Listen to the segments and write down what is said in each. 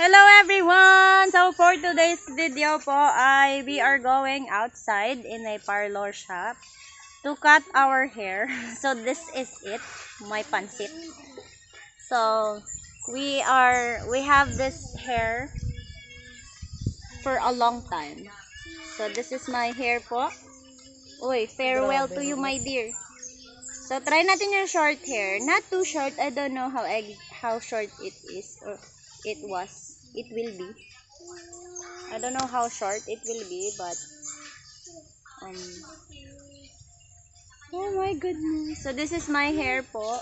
Hello everyone! So for today's video po ay we are going outside in a parlor shop to cut our hair. So this is it, my pansit. So we have this hair for a long time. So this is my hair po. Uy, farewell to you my dear. So try natin yung short hair. Not too short. I don't know how short it is or it will be. I don't know how short it will be, but oh my goodness. So this is my hair po.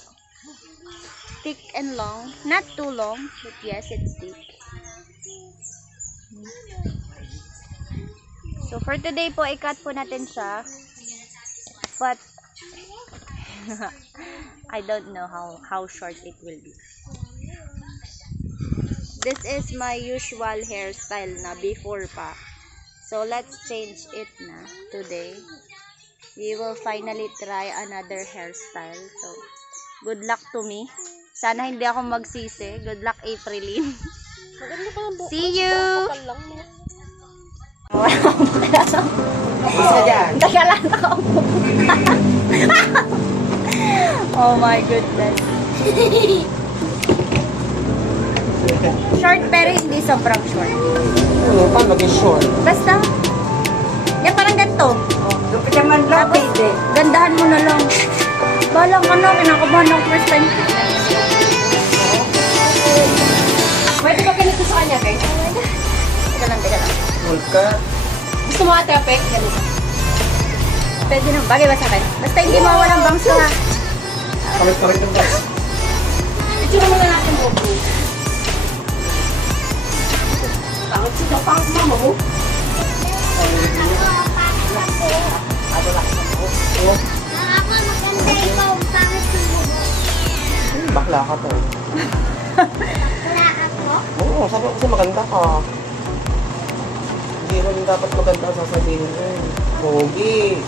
Thick and long. Not too long, but yes, it's thick. So for today po, i-cut po natin siya. But I don't know how short it will be. This is my usual hairstyle na before pa. So let's change it na today. We will finally try another hairstyle. So good luck to me. Sana hindi ako magsisi. Good luck, Aprilyn. See you! Teka lang ako. Oh my goodness. Short pero hindi sobrang short. Paano maging short? Basta. Yan parang ganito. Dapat naman lang. Tapos, gandahan mo na lang. Balang ka na, kinakabahan ako first time. Pwede ba ganito sa kanya, Pek? Teka lang. Full cut. Gusto mo ate, Pek? Ganito. Pwede na, bagay ba sa akin? Basta hindi mawalang bangs ka ha. Kamit yung guys. Itsura mo na natin mo. Pangit mama mo. Bakla ka to. Oo, sabi ko kasi maganda ka. Hindi rin dapat maganda ang sasabihin eh. Pogi.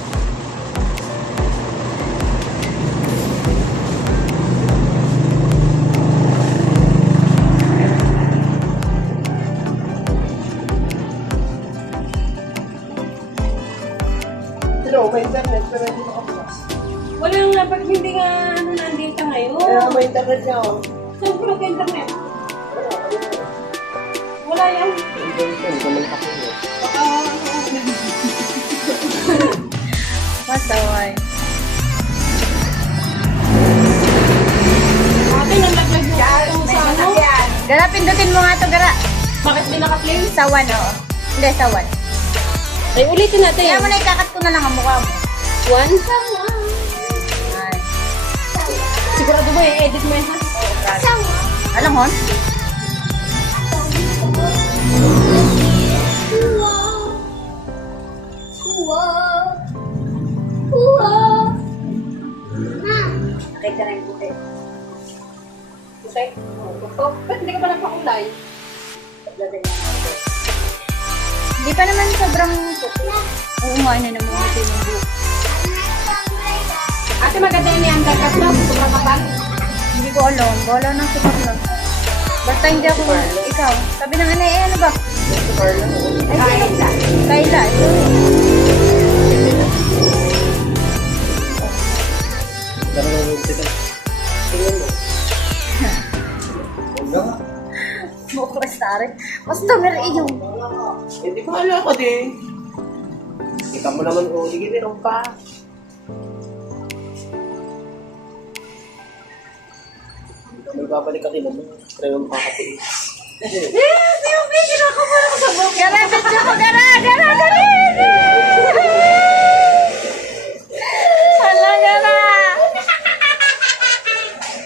Hello, may internet pero hindi makabukas. Wala nga, pag hindi nga nandito ngayon. Kaya may internet niya oh. Saan ko nag-internet? Wala yan. Hindi naman pakinggan. Masaway. Ate, nalaglag mo ito sa ano? Gara, pindutin mo nga to, Gara. Bakit di naka-play? Sa 1, oo. Hindi, sa 1. Ay, ulitin natin Kaya yan. mo na ikakat ko na lang ang mukha mo. 1? Ay. Sigurado ba i-edit mo yan, ha? Alam mo? Okay ka na yung puti. Okay? Ba't hindi ka pa nagpakulay? Hindi pa naman sobrang puti. Oo nga, na naman ito yung buhok. Ate, maganda yun yung gagat na. Sobrang kapal. Hindi ko alam. Wala nang sukat lang. Basta hindi ako, ikaw. Sabi ng anay, ano ba? Ay, Kayla. Kayla. Tingnan mo. Wala nga. Mukha stare. Customer iyo. Hindi ko alam ko din. Kita mo naman o, sige meron pa. Magbabalik ka din naman. Kaya mo makakatiis. Gara, bitch ako. Gara. Hala, Gara.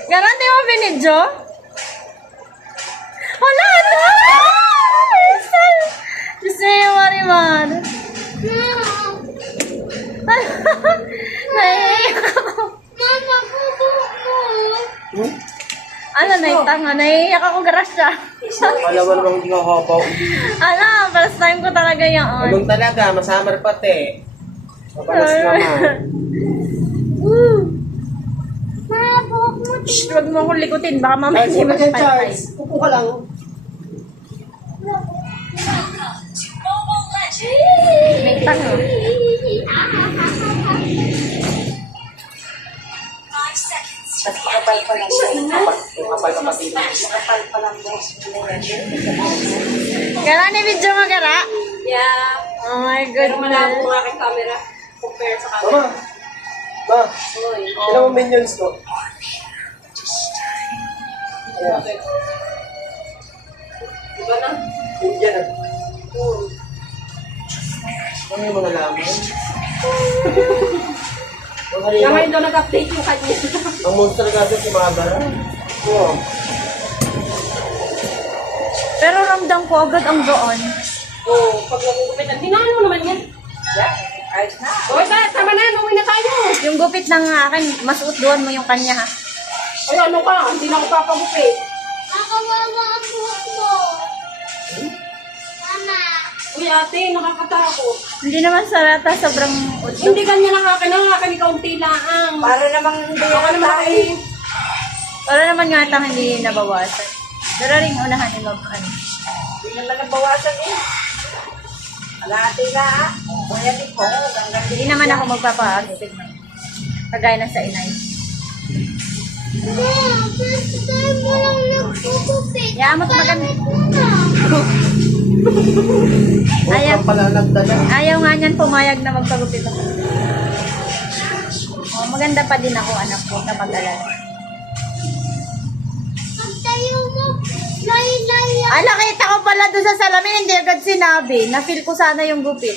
Gara, di mo binidyo? Hala, ito. Diyos mo yung Marimar. Naiiyak ako. Ano, naiiyak ako, Garasya. Alam mo namang hindi ka hapaw. Ano, first time ko talaga yan. Anong talaga? Masamar pati. Mabalas naman. Shh, huwag mo akong likutin. Baka mamaya Ay, hindi sige, magpapantay. Charles. Upo ka lang. Tang. Tapos makapal pa lang. Yung kapal na pati. Makapal pa lang. Gara ni video mo, gara? Yeah. Oh my Pero malabo goodness. ang aking camera compare sa Mama! camera. Ma! Uy. Ilan mo minions ko? Yeah. Diba na? Indian ah. Ano yung mga laman? Ang halina. Ngayon daw nag-update yung kanya. Ang monster kasi si Mabara. Oo. Pero ramdam ko agad ang doon. Oo, pag nagugupitan. Dinaan mo naman yan. Yeah, ayos na. Uy, tama na. Umuwi na tayo. Yung gupit ng akin, mas doon mo yung kanya ha. Ay, ano ka? Hindi na ako papagupit. Uy, ate, nakakatakot. Hindi naman sarata, sobrang udlo. Hindi ganyan ang akin. Ang akin, kaunti lang. Para namang hindi Ako naman ako eh. Para naman nga tang hindi nabawasan. Pero rin unahan ni Ma'am ano. Hindi naman nabawasan eh. Alati na ah. Kuya di ko. Hanggang Hindi naman ako magpapagupit na. Kagaya ng sa inay. Yaman mo maganda. Ayaw. Ayaw. Pala nagdala. Ayaw nga niyan pumayag na magpagupit ako. Oh, maganda pa din ako anak ko na mag-alala. Ah, nakita ko pala doon sa salamin, hindi agad sinabi. Na-feel ko sana yung gupit.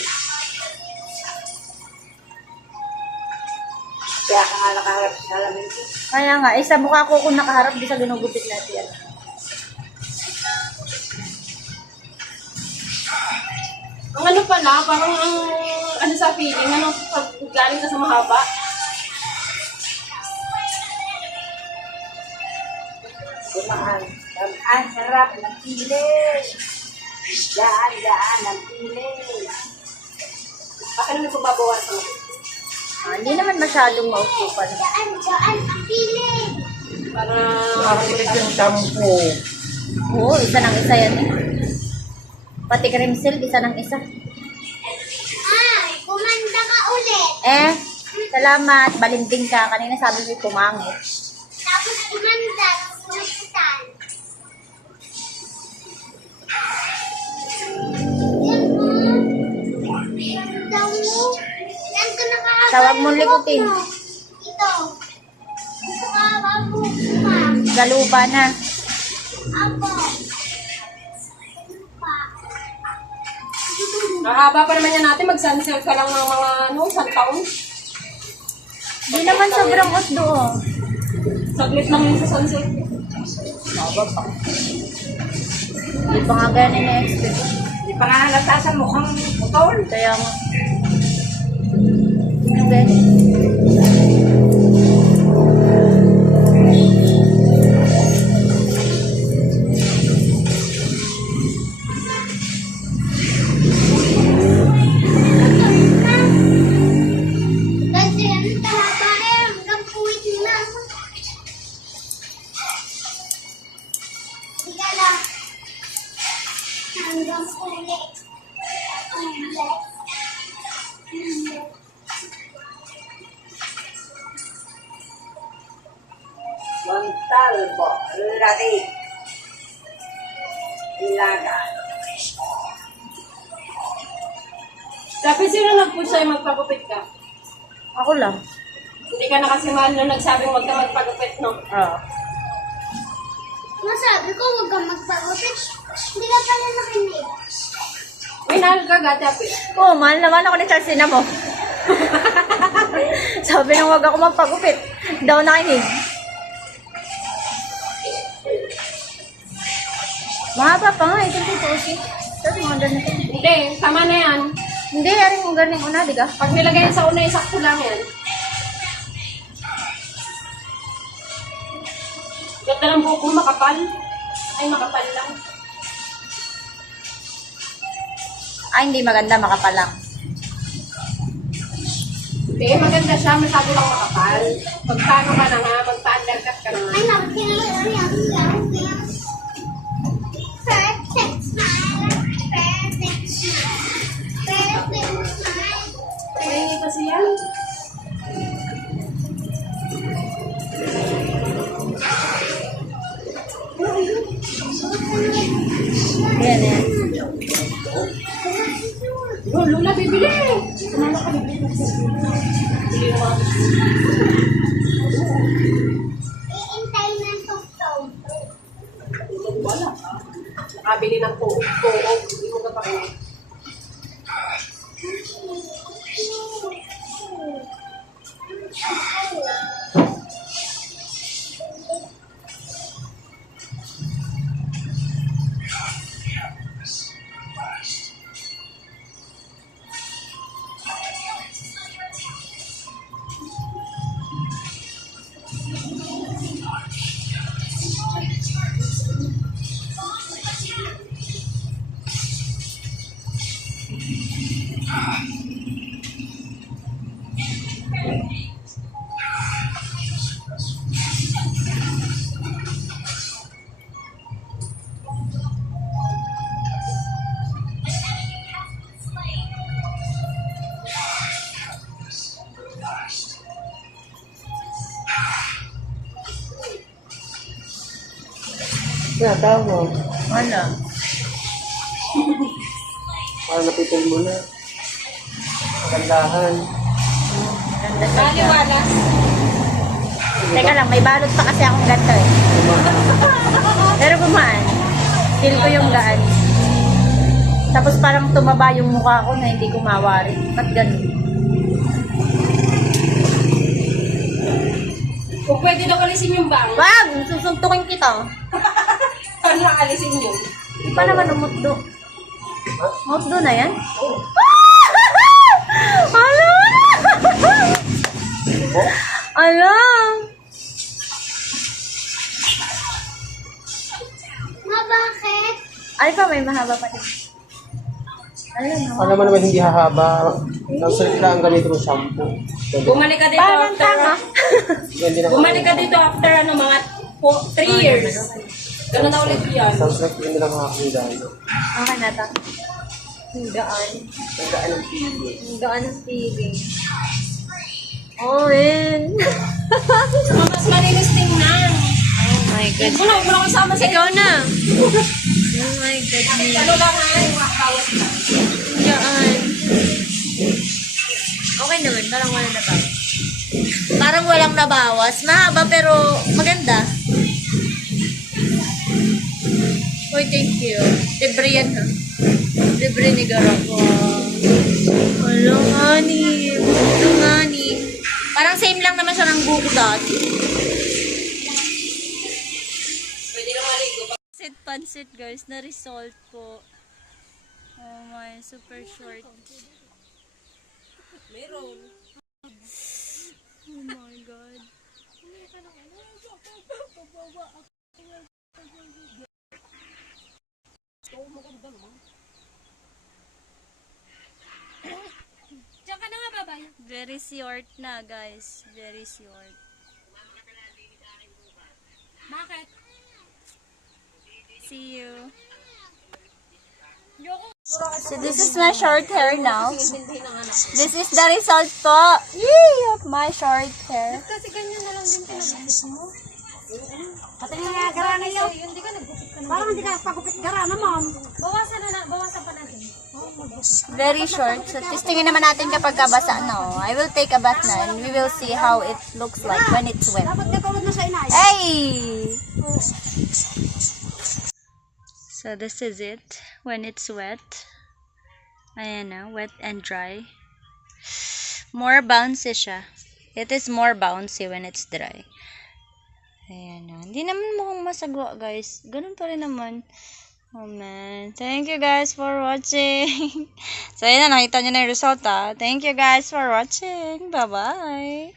kaya ka nga nakaharap sa salamin ko. Kaya nga, isa mukha ko kung nakaharap di sa ginugupit natin. Ang ano pala, parang ang ano sa feeling, ano, pag galing ka sa mahaba. Gumaan. Ang sarap ng piling. Daan ng piling. Baka naman kung babawasan mo. Ah, hindi naman masyadong mausupan. Para Nakakulit yung shampoo. Oo, isa ng isa yan eh. Pati cream silk, isa ng isa. Kumanda ka ulit. Eh, salamat. Balinting ka. Kanina sabi mo pumangit. Tapos kumanda sa hospital. Yan mo. Ganda mo. Yan ko nakakagawa. Tawag mong likutin. Ito. Gusto ka mabuka. Galupa na. Apo. Mahaba pa naman yan natin, mag-sunset ka lang ng mga ano, isang taon. Hindi naman sobrang usdo oh. Saglit lang yun sa sunset. Hindi pa nga ganun na-expect. Hindi pa nga halata sa mukhang putol. Kaya nga. Yung ganun. Kasi ang tahaba eh. Hanggang puwit na. Sige lang. Hanggang puwit. Montalbo. Lati. Ilaga. Sabi, sino nag-push sa'yo magpagupit ka? Ako lang. Hindi ka na kasi mahal nung nagsabing huwag ka magpagupit, no? Oo. Masabi ko huwag kang magpagupit. Hindi ka pala nakinig. Uy, nahal ka, gatapi. Oo, mahal naman ako ni Charles mo. Sabi nang wag ako magpagupit. Daw nakinig. Mahaba pa nga, ito dito kasi. Tapos mga ganito. Hindi, tama na yan. Hindi, aring mo galing una, di ka? Pag nilagay yan sa una, sakto lang yan. Ganda ng buko, makapal. Ay, makapal lang. Ay, hindi maganda, makapalang. Hindi, maganda siya, masyado lang makapal. Pagtano ka na nga, magpa-undercut ka na nga. Ay, perfect smile. Perfect smile. Perfect smile. Yan, yan. Lula, bibili. Iintay ng tuktok. Wala. Nakabili ng tuog. Hindi mo kapakinig. Tao mo. Ano? Para napitol mo na. Magandahan. Ganda siya. Maliwalas. Teka lang, may balot pa kasi akong ganito eh. Pero gumaan. Feel ko yung gaan. Tapos parang tumaba yung mukha ko na hindi ko mawari. Ba't ganun? Kung pwede daw alisin yung bang, Wag! Susuntukin kita. paano alisin yun? Di pa naman umutdo. Umutdo na yan? Ala! Ala! Ma, bakit? Ay pa, may mahaba pa din. Alam mo. Alam mo naman hindi hahaba. Tapos ang ganito ng shampoo. Bumalik ka dito Parang after... tama. Hindi na Bumalik ka dito after mga 3 years. Ganun na ulit yan. Sounds like hindi lang makakakindaan. Okay na ta. Ang gaan. Ang gaan ng TV. Ang gaan ng TV. Oh, man. Mas malinis tingnan. Oh my God. Wala mo kasama sa Ikaw na. Oh my goodness. ano lang nga, bawas lang. Ang gaan. Okay naman, parang wala na bawas. Parang walang nabawas. Mahaba pero maganda. Uy, thank you. Libre yan ha. Libre ni Garang. Wow. Wala nga ni. Ito nga ni. Parang same lang naman siya ng buko dati. Pwede na maligo. Pansit guys, na result po. Oh my, super short. Meron. Oh my God. Diyan ka na nga, babay. Very short na guys. Very short. Bakit? See you. So this is my short hair now. This is the result po. Yay! Of my short hair. Kasi ganyan na lang din pinagupit mo. Pati nga garana yun. Hindi ka nagupit ka na. Parang hindi ka pagupit garana, ma'am. Bawasan pa natin. Very short. So testingin naman natin kapag kabasa. No, I will take a bath na and we will see how it looks like when it's wet. Dapat katulad na sa inay. Hey! So this is it when it's wet. Ayan na, wet and dry. More bouncy siya. It is more bouncy when it's dry. Ayan na. Hindi naman mukhang masagwa guys. Ganun pa rin naman. Oh man. Thank you guys for watching. So ayan na, nakita nyo na yung result ha. Thank you guys for watching. Bye bye.